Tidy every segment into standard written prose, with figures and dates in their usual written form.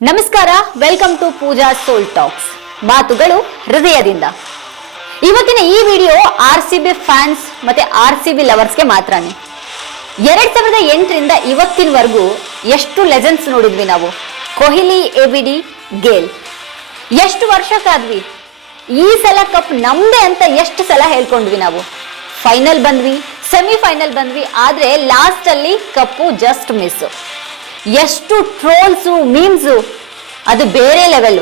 ನಮಸ್ಕಾರ, welcome to Pooja soul talks. ಮಾತುಗಳು ಹೃದಯದಿಂದ. ಇವತ್ತಿನ ಈ ವಿಡಿಯೋ RCB ಫ್ಯಾನ್ಸ್ ಮತ್ತೆ RCB ಲವರ್ಸ್ಗೆ ಮಾತ್ರನೇ. 2008ರಿಂದ ಇವತ್ತಿನವರೆಗೂ ಎಷ್ಟು ಲೆಜೆಂಡ್ಸ್ ನೋಡಿದ್ವಿ ನಾವು. ಕೊಹ್ಲಿ, ABD, ಗೇಲ್. ಎಷ್ಟು ವರ್ಷಕ್ಕಾದ್ವಿ. ಈ ಸಲ ಕಪ್ ನಮ್ದೇ ಅಂತ ಎಷ್ಟು ಸಲ ಹೇಳ್ಕೊಂಡ್ವಿ ನಾವು. ಫೈನಲ್ ಬಂದ್ವಿ, ಸೆಮಿಫೈನಲ್ ಬಂದ್ವಿ, ಆದ್ರೆ ಲಾಸ್ಟ್ ಅಲ್ಲಿ ಕಪ್ಪು ಜಸ್ಟ್ ಮಿಸ್. ಎಷ್ಟು ಟ್ರೋಲ್ಸು, ಮೀಮ್ಸು, ಅದು ಬೇರೆ ಲೆವೆಲ್.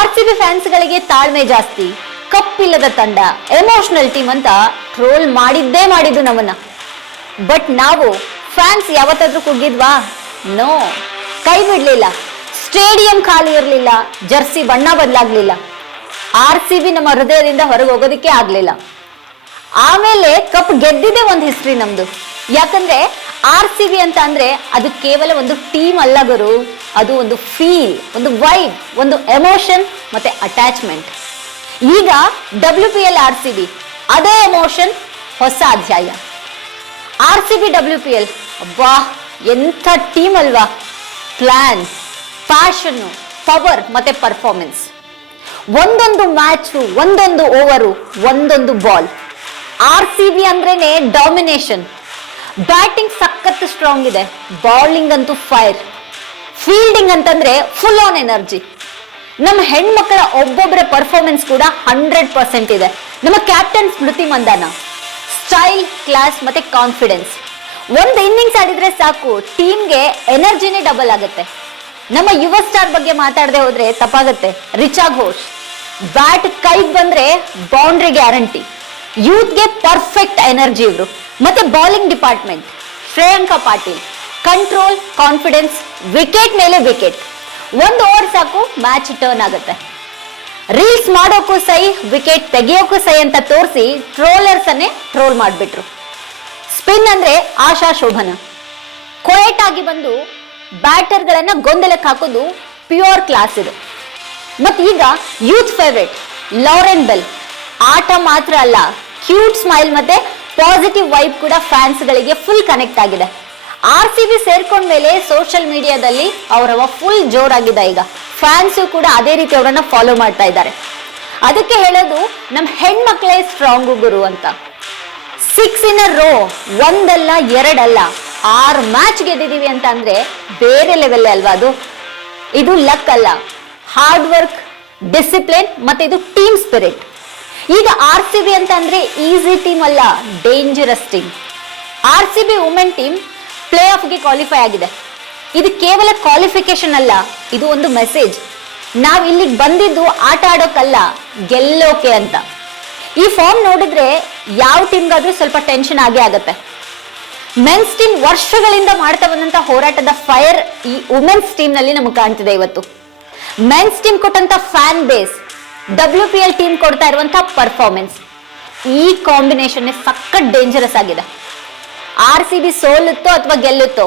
RCB ಫ್ಯಾನ್ಸ್ಗಳಿಗೆ ತಾಳ್ಮೆ ಜಾಸ್ತಿ, ಕಪ್ಪಿಲ್ಲದ ತಂಡ, ಎಮೋಷನಲ್ ಟೀಮ್ ಅಂತ ಟ್ರೋಲ್ ಮಾಡಿದ್ದು ನಮ್ಮನ್ನ. ಬಟ್ ನಾವು ಫ್ಯಾನ್ಸ್ ಯಾವತ್ತಾದ್ರೂ ಕುಗ್ಗಿದ್ವಾ? ನೋ, ಕೈ ಬಿಡ್ಲಿಲ್ಲ. ಸ್ಟೇಡಿಯಂ ಖಾಲಿ ಇರಲಿಲ್ಲ, ಜರ್ಸಿ ಬಣ್ಣ ಬದಲಾಗ್ಲಿಲ್ಲ. RCB ನಮ್ಮ ಹೃದಯದಿಂದ ಹೊರಗೆ ಹೋಗೋದಿಕ್ಕೆ ಆಗ್ಲಿಲ್ಲ. ಆಮೇಲೆ ಕಪ್ ಗೆದ್ದಿದೆ ಒಂದು ಹಿಸ್ಟ್ರಿ ನಮ್ದು. ಯಾಕಂದ್ರೆ RCB ಅಂತ ಅಂದ್ರೆ ಅದು ಕೇವಲ ಒಂದು ಟೀಮ್ ಅಲ್ಲ ಗುರು, ಅದು ಒಂದು ಫೀಲ್, ಒಂದು ವೈಬ್, ಒಂದು ಎಮೋಷನ್ ಮತ್ತೆ ಅಟ್ಯಾಚ್ಮೆಂಟ್. ಈಗ WPL RCB ಅದೇ ಎಮೋಷನ್, ಹೊಸ ಅಧ್ಯಾಯ. RCB WPL, ಅಬ್ಬಾ ಎಂಥ ಟೀಮ್ ಅಲ್ವಾ. ಪ್ಲಾನ್, ಪ್ಯಾಷನ್, ಪವರ್ ಮತ್ತೆ ಪರ್ಫಾರ್ಮೆನ್ಸ್. ಒಂದೊಂದು ಮ್ಯಾಚು, ಒಂದೊಂದು ಓವರು, ಒಂದೊಂದು ಬಾಲ್. RCB ಅಂದ್ರೇನೆ ಡಾಮಿನೇಷನ್. ಬ್ಯಾಟಿಂಗ್ ಸಖತ್ ಸ್ಟ್ರಾಂಗ್ ಇದೆ, ಬೌಲಿಂಗ್ ಅಂತೂ ಫೈರ್, ಫೀಲ್ಡಿಂಗ್ ಅಂತಂದ್ರೆ ಫುಲ್ ಆನ್ ಎನರ್ಜಿ. ನಮ್ಮ ಹೆಣ್ಮಕ್ಳ ಒಬ್ಬೊಬ್ಬರ ಪರ್ಫಾರ್ಮೆನ್ಸ್ ಕೂಡ 100% ಇದೆ. ನಮ್ಮ ಕ್ಯಾಪ್ಟನ್ ಸ್ಮೃತಿ ಮಂದಾನ ಸ್ಟೈಲ್, ಕ್ಲಾಸ್ ಮತ್ತೆ ಕಾನ್ಫಿಡೆನ್ಸ್. ಒಂದು ಇನ್ನಿಂಗ್ಸ್ ಆಡಿದ್ರೆ ಸಾಕು, ಟೀಮ್ಗೆ ಎನರ್ಜಿನೇ ಡಬಲ್ ಆಗುತ್ತೆ. ನಮ್ಮ ಯುವ ಸ್ಟಾರ್ ಬಗ್ಗೆ ಮಾತಾಡದೆ ಹೋದ್ರೆ ತಪ್ಪಾಗತ್ತೆ. ರಿಚಾ ಘೋಷ್ ಬ್ಯಾಟ್ ಕೈಗೆ ಬಂದ್ರೆ ಬೌಂಡ್ರಿ ಗ್ಯಾರಂಟಿ. ಯೂತ್ಗೆ ಪರ್ಫೆಕ್ಟ್ ಎನರ್ಜಿ ಇವರು. ಮತ್ತೆ bowling department, Shreyanka Patil control, confidence, wicket ಮೇಲೆ ವಿಕೆಟ್. ಒಂದು ಓವರ್ ಸಾಕು, ಮ್ಯಾಚ್ ಟರ್ನ್ ಆಗುತ್ತೆ. ರೀಲ್ಸ್ ಮಾಡೋಕ್ಕೂ ಸೈ, ವಿಕೆಟ್ ತೆಗೆಯೋಕ್ಕೂ ಸೈ ಅಂತ ತೋರಿಸಿ ಟ್ರೋಲರ್ಸ್ ಅನ್ನೇ ಟ್ರೋಲ್ ಮಾಡಿಬಿಟ್ರು. ಸ್ಪಿನ್ ಅಂದ್ರೆ ಆಶಾ ಶೋಭನ. ಕ್ವೈಟ್ ಆಗಿ ಬಂದು ಬ್ಯಾಟರ್ಗಳನ್ನ ಗೊಂದಲಕ್ಕೆ ಹಾಕೋದು ಪ್ಯೂರ್ ಕ್ಲಾಸ್ ಇದು. ಮತ್ತೀಗ ಯೂತ್ ಫೇವರೇಟ್ ಲಾರೆನ್ ಬೆಲ್. ಆಟ ಮಾತ್ರ ಅಲ್ಲ, ಕ್ಯೂಟ್ ಸ್ಮೈಲ್ ಮತ್ತೆ ಪಾಸಿಟಿವ್ ವೈಬ್ ಕೂಡ ಫ್ಯಾನ್ಸ್ ಗಳಿಗೆ ಫುಲ್ ಕನೆಕ್ಟ್ ಆಗಿದೆ. RCB ಸೇರ್ಕೊಂಡ ಮೇಲೆ ಸೋಷಿಯಲ್ ಮೀಡಿಯಾದಲ್ಲಿ ಅವರವ ಫುಲ್ ಜೋರಾಗಿದೆ. ಈಗ ಫ್ಯಾನ್ಸು ಕೂಡ ಅದೇ ರೀತಿ ಅವರನ್ನ ಫಾಲೋ ಮಾಡ್ತಾ ಇದ್ದಾರೆ. ಅದಕ್ಕೆ ಹೇಳೋದು, ನಮ್ಮ ಹೆಣ್ಮಕ್ಳೇ ಸ್ಟ್ರಾಂಗ್ ಗುರು ಅಂತ. 6 in a row, ಒಂದಲ್ಲ ಎರಡಲ್ಲ 6 ಮ್ಯಾಚ್ ಗೆದ್ದಿದೀವಿ ಅಂತ ಅಂದ್ರೆ ಬೇರೆ ಲೆವೆಲ್ ಅಲ್ವಾ ಅದು. ಇದು ಲಕ್ ಅಲ್ಲ, ಹಾರ್ಡ್ ವರ್ಕ್, ಡಿಸಿಪ್ಲಿನ್ ಮತ್ತೆ ಇದು ಟೀಮ್ ಸ್ಪಿರಿಟ್. ಈಗ RCB ಅಂತ ಅಂದ್ರೆ ಈಸಿ ಟೀಮ್ ಅಲ್ಲ, dangerous team. RCB women team play ಆಫ್ಗೆ ಕ್ವಾಲಿಫೈ ಆಗಿದೆ. ಇದು ಕೇವಲ ಕ್ವಾಲಿಫಿಕೇಶನ್ ಅಲ್ಲ, ಇದು ಒಂದು ಮೆಸೇಜ್. ನಾವು ಇಲ್ಲಿಗೆ ಬಂದಿದ್ದು ಆಟ ಆಡೋಕಲ್ಲ, ಗೆಲ್ಲೋಕೆ ಅಂತ. ಈ ಫಾರ್ಮ್ ನೋಡಿದ್ರೆ ಯಾವ ಟೀಮ್ಗಾದ್ರೂ ಸ್ವಲ್ಪ ಟೆನ್ಷನ್ ಆಗೇ ಆಗತ್ತೆ. ಮೆನ್ಸ್ ಟೀಮ್ ವರ್ಷಗಳಿಂದ ಮಾಡ್ತಾ ಬಂದಂತ ಹೋರಾಟದ ಫೈರ್ ಈ ವುಮೆನ್ಸ್ ಟೀಮ್ ನಲ್ಲಿ ನಮಗೆ ಕಾಣ್ತಿದೆ ಇವತ್ತು. ಮೆನ್ಸ್ ಟೀಮ್ ಕೊಟ್ಟಂತ ಫ್ಯಾನ್ ಬೇಸ್, WPL ಟೀಮ್ ಕೊಡ್ತಾ ಇರುವಂತಹ ಪರ್ಫಾರ್ಮೆನ್ಸ್, ಈ ಕಾಂಬಿನೇಷನ್ ಸಖತ್ ಡೇಂಜರಸ್ ಆಗಿದೆ. RCB ಸೋಲುತ್ತೋ ಅಥವಾ ಗೆಲ್ಲುತ್ತೋ,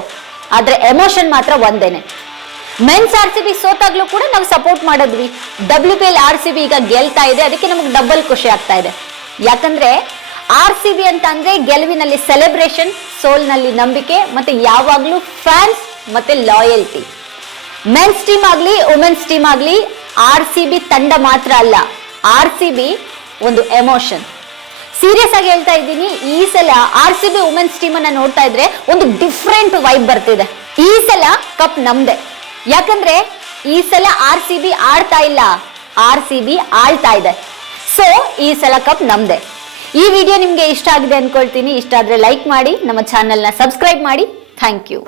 ಆದ್ರೆ ಎಮೋಷನ್ ಮಾತ್ರ ಒಂದೇನೆ. ಮೆನ್ಸ್ RCB ಸೋತಾಗ್ಲೂ ಕೂಡ ನಾವು ಸಪೋರ್ಟ್ ಮಾಡಿದ್ವಿ. WPL RCB ಈಗ ಗೆಲ್ತಾ ಇದೆ, ಅದಕ್ಕೆ ನಮಗೆ ಡಬಲ್ ಖುಷಿ ಆಗ್ತಾ ಇದೆ. ಯಾಕಂದ್ರೆ RCB ಅಂತ ಅಂದ್ರೆ ಗೆಲುವಿನಲ್ಲಿ ಸೆಲೆಬ್ರೇಷನ್, ಸೋಲ್ನಲ್ಲಿ ನಂಬಿಕೆ ಮತ್ತೆ ಯಾವಾಗ್ಲೂ ಫ್ಯಾನ್ಸ್ ಮತ್ತೆ ಲಾಯಲ್ಟಿ. ಮೆನ್ಸ್ ಟೀಮ್ ಆಗ್ಲಿ, ವುಮೆನ್ಸ್ ಟೀಮ್ ಆಗ್ಲಿ, RCB ತಂಡ ಮಾತ್ರ ಅಲ್ಲ, RCB ಒಂದು ಎಮೋಷನ್. ಸೀರಿಯಸ್ ಆಗಿ ಹೇಳ್ತಾ ಇದ್ದೀನಿ, ಈ ಸಲ RCB ವುಮೆನ್ಸ್ ಟೀಮ್ ಅನ್ನ ನೋಡ್ತಾ ಇದ್ರೆ ಒಂದು ಡಿಫ್ರೆಂಟ್ ವೈಬ್ ಬರ್ತಿದೆ. ಈ ಸಲ ಕಪ್ ನಮ್ದೆ. ಯಾಕಂದ್ರೆ ಈ ಸಲ RCB ಆಡ್ತಾ ಇಲ್ಲ, RCB ಆಳ್ತಾ ಇದೆ. ಸೊ ಈ ಸಲ ಕಪ್ ನಮ್ದೆ. ಈ ವಿಡಿಯೋ ನಿಮ್ಗೆ ಇಷ್ಟ ಆಗಿದೆ ಅನ್ಕೊಳ್ತೀನಿ. ಇಷ್ಟ ಆದ್ರೆ ಲೈಕ್ ಮಾಡಿ, ನಮ್ಮ ಚಾನೆಲ್ನ ಸಬ್ಸ್ಕ್ರೈಬ್ ಮಾಡಿ. Thank you.